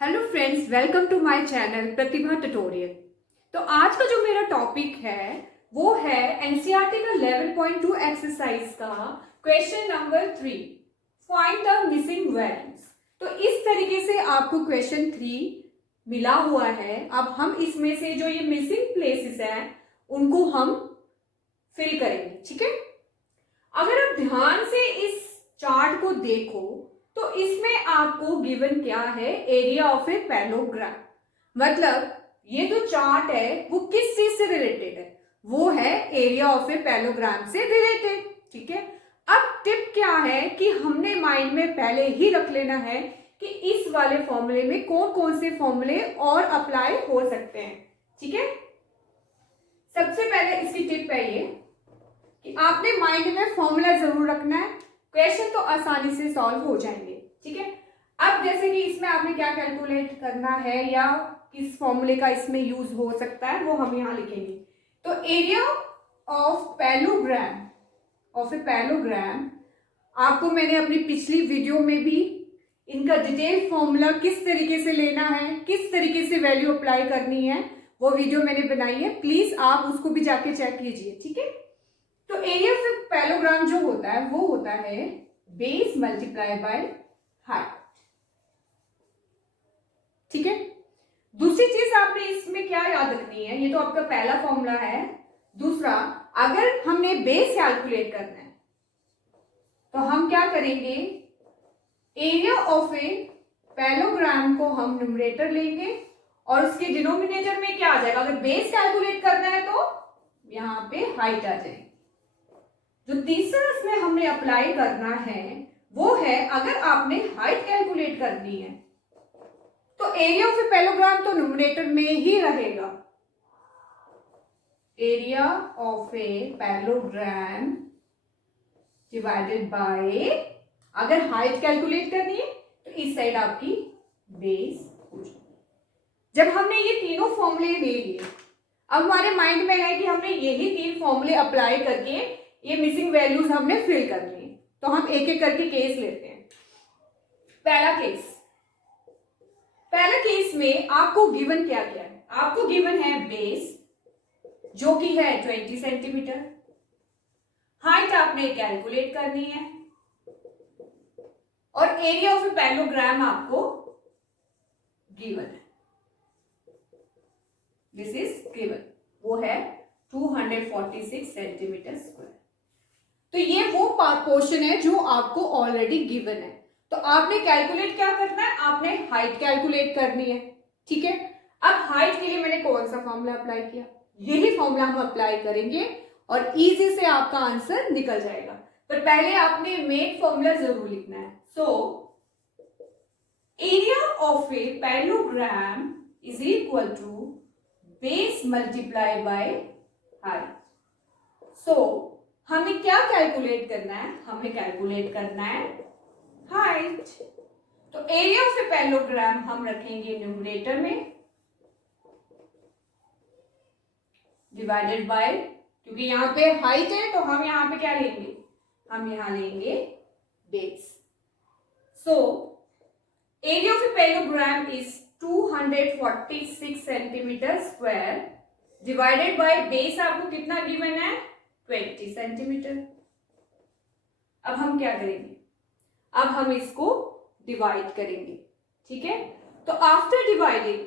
Hello friends, welcome to my channel Pratibha tutorial. तो आज का जो मेरा टॉपिक है वो है एनसीईआरटी का 11.2 एक्सरसाइज का question number 3, find the missing values. तो इस तरीके से आपको क्वेश्चन 3 मिला हुआ है। अब हम इसमें से जो ये मिसिंग प्लेसेस हैं उनको हम फिल करेंगे। ठीक है, अगर आप ध्यान से इस चार्ट को देखो तो इसमें आपको गिवन क्या है, एरिया ऑफ ए पैलोग्राम। मतलब ये जो चार्ट है वो किस चीज से रिलेटेड है, वो है एरिया ऑफ ए पैलोग्राम से रिलेटेड। ठीक है, अब टिप क्या है कि हमने माइंड में पहले ही रख लेना है कि इस वाले फॉर्मूले में कौन कौन से फॉर्मूले और अप्लाई हो सकते हैं। ठीक है, सबसे पहले इसकी टिप है ये कि आपने माइंड में फॉर्मूला जरूर रखना है, क्वेश्चन तो आसानी से सॉल्व हो जाएंगे। ठीक है, अब जैसे कि इसमें आपने क्या कैलकुलेट करना है या किस फॉर्मूले का इसमें यूज हो सकता है वो हम यहां लिखेंगे। तो एरिया ऑफ ए पैलोग्राम आपको मैंने अपनी पिछली वीडियो में भी इनका डिटेल फॉर्मूला किस तरीके से लेना है, किस तरीके से वैल्यू अप्लाई करनी है, वो वीडियो मैंने बनाई है, प्लीज आप उसको भी जाके चेक कीजिए। ठीक है, तो एरिया ऑफ पैलोग्राम जो होता है वो होता है बेस मल्टीप्लाई बाय हाइट। ठीक है, दूसरी चीज आपने इसमें क्या याद रखनी है, ये तो आपका पहला फॉर्मूला है। दूसरा, अगर हमने बेस कैलकुलेट करना है तो हम क्या करेंगे, एरिया ऑफ ए पैलोग्राम को हम न्यूमरेटर लेंगे और उसके डिनोमिनेटर में क्या आ जाएगा, अगर बेस कैलकुलेट करना है तो यहां पे हाइट आ जाएगी। जो तीसरा इसमें हमने अप्लाई करना है वो है, अगर आपने हाइट कैलकुलेट करनी है तो एरिया ऑफ ए पैलोग्राम तो न्यूमरेटर में ही रहेगा। Area of a parallelogram divided by, अगर हाइट कैलकुलेट करनी है तो इस साइड आपकी बेस हो जाएगी। जब हमने ये तीनों फॉर्मूले ले लिए, अब हमारे माइंड में है कि हमने यही 3 फॉर्मूले अप्लाई करके ये मिसिंग वैल्यूज हमने फिल करनी है। तो हम एक एक करके केस लेते हैं। पहला केस में आपको गिवन क्या क्या है, आपको गिवन है बेस जो कि है 20 सेंटीमीटर, हाइट आपने कैलकुलेट करनी है और एरिया ऑफ ए पैलोग्राम आपको गिवन है, दिस इज गिवन, वो है 246 सेंटीमीटर स्क्वायर। तो ये वो पोर्शन है जो आपको ऑलरेडी गिवन है। तो आपने कैलकुलेट क्या करना है, आपने हाइट कैलकुलेट करनी है। ठीक है, अब हाइट के लिए मैंने कौन सा फॉर्मूला अप्लाई किया, यही फॉर्मूला हम अप्लाई करेंगे और इजी से आपका आंसर निकल जाएगा। पर पहले आपने मेन फॉर्मूला जरूर लिखना है। So area of a parallelogram is equal to base multiply by height. So हमें क्या कैलकुलेट करना है, हमें कैलकुलेट करना है हाइट। तो एरिया ऑफ ए पैलोग्राम हम रखेंगे न्यूमरेटर में डिवाइडेड बाय, क्योंकि यहां पे हाइट है तो हम यहां पे क्या लेंगे, हम यहां लेंगे base. So area of a parallelogram is 246 centimetre square divided by base आपको कितना गिवन है, 20 सेंटीमीटर। अब हम क्या करेंगे, अब हम इसको डिवाइड करेंगे। ठीक है, तो आफ्टर डिवाइडिंग,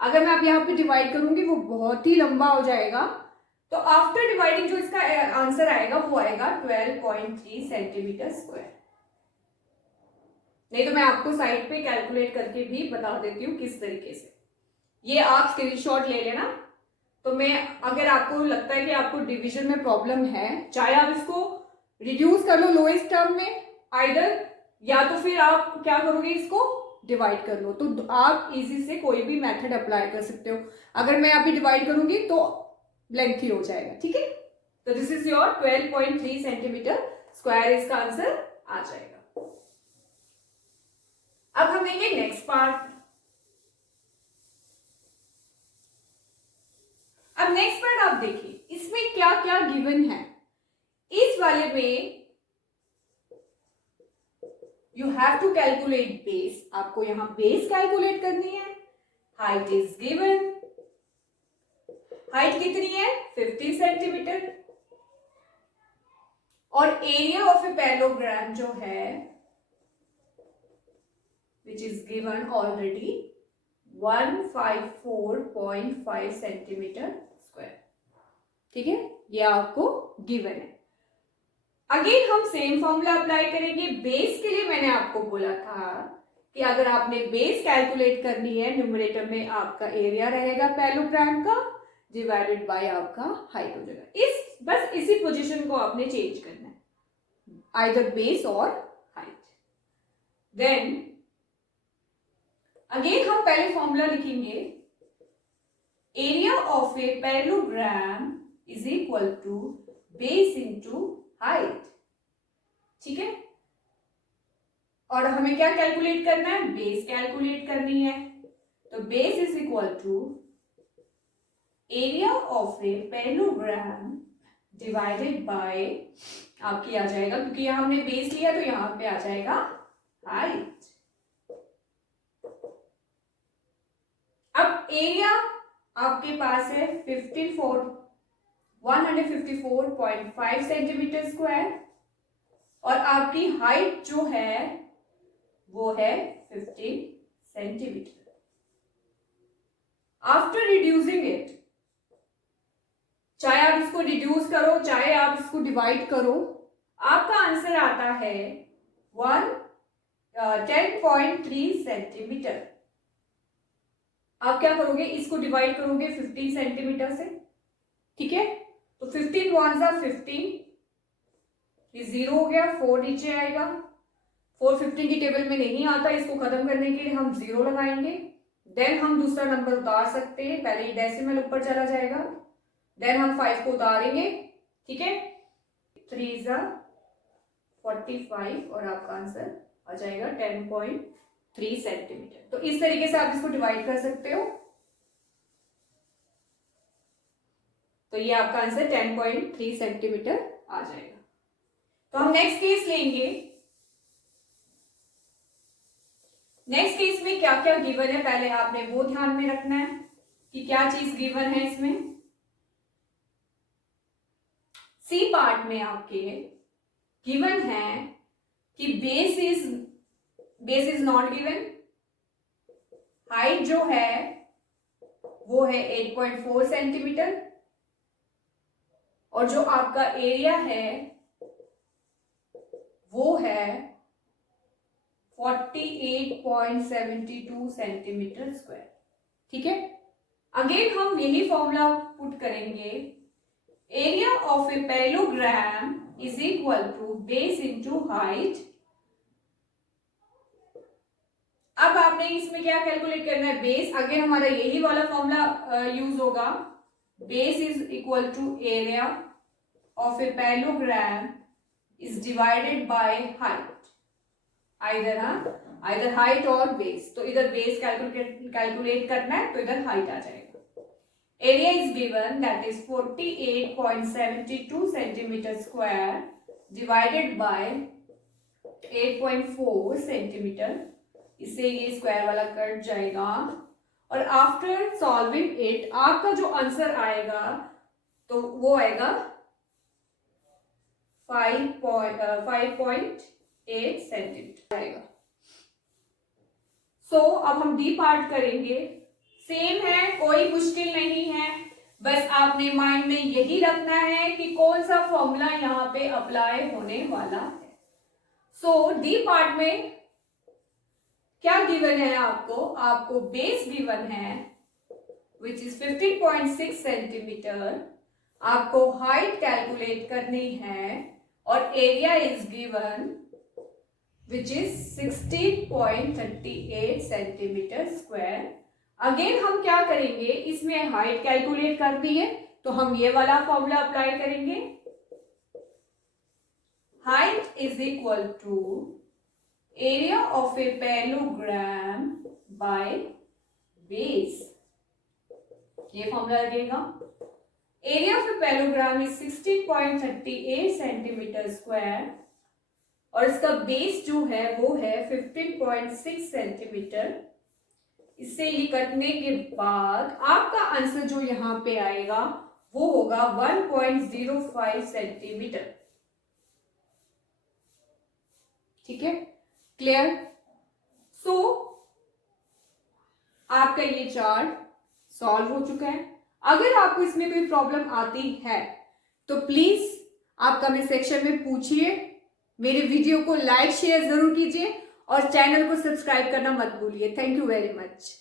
अगर मैं अब यहां पे डिवाइड करूंगी वो बहुत ही लंबा हो जाएगा, तो आफ्टर डिवाइडिंग जो इसका आंसर आएगा वो आएगा 12.3 सेंटीमीटर स्क्वायर। नहीं तो मैं आपको साइड पे कैलकुलेट करके भी बता देती हूँ किस तरीके से, ये आप स्क्रीनशॉट ले लेना। तो मैं, अगर आपको लगता है कि आपको डिवीजन में प्रॉब्लम है, चाहे आप इसको रिड्यूस कर लो लोएस्ट टर्म में आइदर, या तो फिर आप क्या करोगे, इसको डिवाइड कर लो, तो आप इजी से कोई भी मेथड अप्लाई कर सकते हो। अगर मैं अभी डिवाइड करूंगी तो लेंथी हो जाएगा। ठीक है, तो this is your 12.3 centimetre square, इसका आंसर आ जाएगा। अब हम लेंगे नेक्स्ट पार्ट। अब नेक्स्ट पार्ट आप देखिए, इसमें क्या क्या गिवन है। इस वाले में you have to calculate base, आपको यहां बेस कैलकुलेट करनी है। हाइट इज गिवन, हाइट कितनी है 50 सेंटीमीटर, और एरिया ऑफ ए पैरेललोग्राम जो है which is given already 154.5 centimetre square. ठीक है, ये आपको गिवन है। अगेन हम सेम फॉर्मूला अप्लाई करेंगे। बेस के लिए मैंने आपको बोला था कि अगर आपने बेस कैलकुलेट करनी है, न्यूमरेटर में आपका एरिया रहेगा पैरेललोग्राम का डिवाइडेड बाय आपका हाइट हो जाएगा। बस इसी पोजीशन को आपने चेंज करना है, आइदर बेस और हाइट। देन अगेन हम पहले फॉर्मूला लिखेंगे, area of a parallelogram is equal to base into height. ठीक है, और हमें क्या कैलकुलेट करना है, बेस कैलकुलेट करनी है। तो base is equal to area of a parallelogram divided by, आपकी आ जाएगा, क्योंकि यहां हमने बेस लिया तो यहां पे आ जाएगा हाइट। अब एरिया आपके पास है 154.5 सेंटीमीटर स्क्वायर, और आपकी हाइट जो है वो है 15 सेंटीमीटर। आफ्टर रिड्यूसिंग इट, चाहे आप इसको रिड्यूस करो चाहे आप इसको डिवाइड करो, आपका आंसर आता है 10.3 सेंटीमीटर। आप क्या करोगे, इसको डिवाइड करोगे 15 सेंटीमीटर से। ठीक है, तो 15 वन सा 15, ये 0 हो गया, 4 नीचे आएगा। 4 15 की टेबल में नहीं आता, इसको खत्म करने के लिए हम 0 लगाएंगे। देन हम दूसरा नंबर उतार सकते हैं, पहले डेसिमल ऊपर चला जाएगा, देन हम 5 को उतारेंगे। ठीक है, 3 सा 45 और आपका आंसर आ जाएगा 10.3 सेंटीमीटर। तो इस तरीके से आप इसको डिवाइड कर सकते हो। तो ये आपका आंसर 10.3 सेंटीमीटर आ जाएगा। तो हम नेक्स्ट केस लेंगे। नेक्स्ट केस में क्या क्या गिवन है पहले आपने वो ध्यान में रखना है कि क्या चीज गिवन है इसमें। सी पार्ट में आपके गिवन है कि base is not given, height जो है वो है 8.4 सेंटीमीटर, और जो आपका एरिया है वो है 48.72 सेंटीमीटर स्क्वायर। ठीक है, अगेन हम यही फॉर्मूला पुट करेंगे, area of a parallelogram is equal to base into height. अब आपने इसमें क्या कैलकुलेट करना है, बेस। अगेन हमारा यही वाला फॉर्मूला यूज होगा, base is equal to area of a parallelogram is divided by height. Either height और बेस, तो इधर बेस कैलकुलेट करना है तो इधर हाइट आ जाएगा। Area is given that is 48.72 centimetre square divided by 8.4 centimetre. इससे ये स्क्वायर वाला कट जाएगा, और आफ्टर सॉल्विंग इट आपका जो आंसर आएगा तो वो आएगा 5.8 सेंटीमीटर आएगा। सो अब हम डी पार्ट करेंगे। सेम है, कोई मुश्किल नहीं है, बस आपने माइंड में यही रखना है कि कौन सा फॉर्मूला यहाँ पे अप्लाई होने वाला है। सो डी पार्ट में क्या गिवन है आपको बेस गिवन है विच इज 15.6 सेंटीमीटर, आपको हाइट कैलकुलेट करनी है, और area is given which is 16.38 centimetre square. Again हम क्या करेंगे, इसमें हाइट कैलकुलेट करनी है तो हम ये वाला फॉर्मूला अप्लाई करेंगे, height is equal to area of a parallelogram by base. ये फॉर्मूला लगेगा, area of a parallelogram is 16.38 centimetre square, और इसका बेस जो है वो है 15.6 सेंटीमीटर। इससे ये कटने के बाद आपका आंसर जो यहाँ पे आएगा वो होगा 1.05 सेंटीमीटर। ठीक है, क्लियर? सो आपका ये चार्ट सॉल्व हो चुका है। अगर आपको इसमें कोई प्रॉब्लम आती है तो प्लीज आप कमेंट सेक्शन में पूछिए। मेरे वीडियो को लाइक शेयर जरूर कीजिए और चैनल को सब्सक्राइब करना मत भूलिए। Thank you very much.